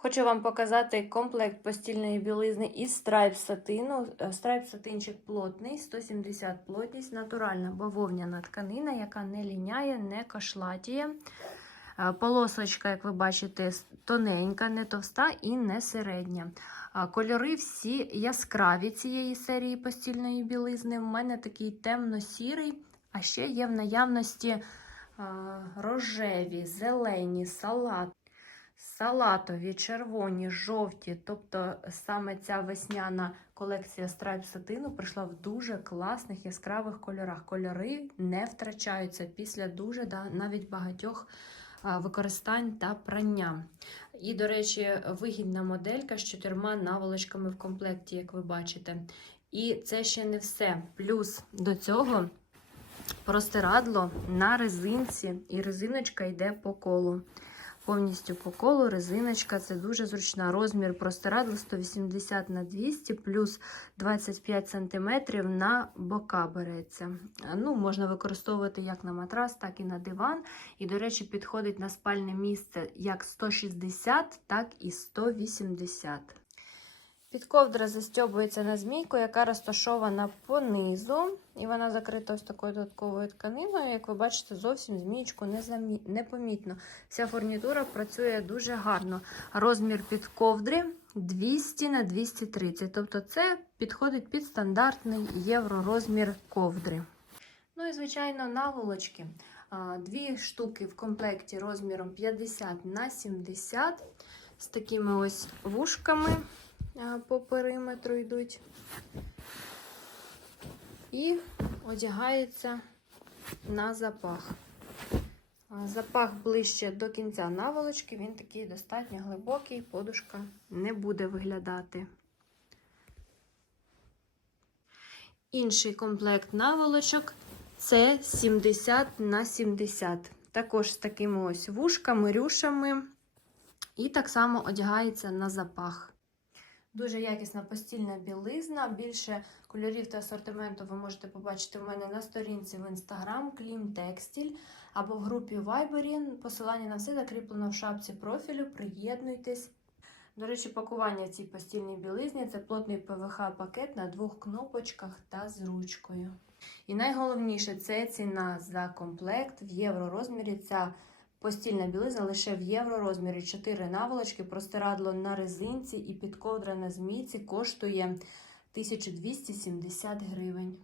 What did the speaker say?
Хочу вам показати комплект постільної білизни із страйп сатину. Е, Страйп сатинчик плотний, 170 плотність, натуральна бавовняна тканина, яка не ліняє, не кошлатіє. Е, Полосочка, як ви бачите, тоненька, не товста і не середня. Кольори всі яскраві цієї серії постільної білизни. У мене такий темно-сірий, а ще є в наявності рожеві, зелені, салат, салатові, червоні, жовті. Тобто саме ця весняна колекція страйп сатину прийшла в дуже класних яскравих кольорах. Кольори не втрачаються після дуже да, навіть багатьох використань та прання. І, до речі, вигідна моделька з чотирма наволочками в комплекті, як ви бачите. І це ще не все. Плюс до цього простирадло на резинці, і резиночка йде по колу. Повністю по колу резиночка це дуже зручна. Розмір простирадла 180 на 200 плюс 25 см на бока береться. Ну, Можна використовувати як на матрас, так і на диван. І, до речі, підходить на спальне місце як 160, так і 180. Підковдра застьобується на змійку, яка розташована понизу, і вона закрита ось такою додатковою тканиною. Як ви бачите, зовсім змієчку не, замі... не. Вся фурнітура працює дуже гарно. Розмір підковдри 200 на 230. Тобто це підходить під стандартний євророзмір ковдри. Ну і, звичайно, наволочки. Дві штуки в комплекті розміром 50 на 70 з такими ось вушками по периметру йдуть. І одягається на запах. Запах ближче до кінця наволочки, він такий достатньо глибокий, подушка не буде виглядати. Інший комплект наволочок це 70 на 70. Також з такими ось вушками, рюшами. І так само одягається на запах. Дуже якісна постільна білизна. Більше кольорів та асортименту ви можете побачити в мене на сторінці в інстаграм Клім Текстіль або в групі Viber. Посилання на все закріплено в шапці профілю. Приєднуйтесь. До речі, пакування цій постільній білизні це плотний ПВХ-пакет на двох кнопочках та з ручкою. І найголовніше це ціна за комплект в євророзмірі. Ця постільна білизна лише в євророзмірі. 4 наволочки, простирадло на резинці і підковдра на змійці коштує 1270 гривень.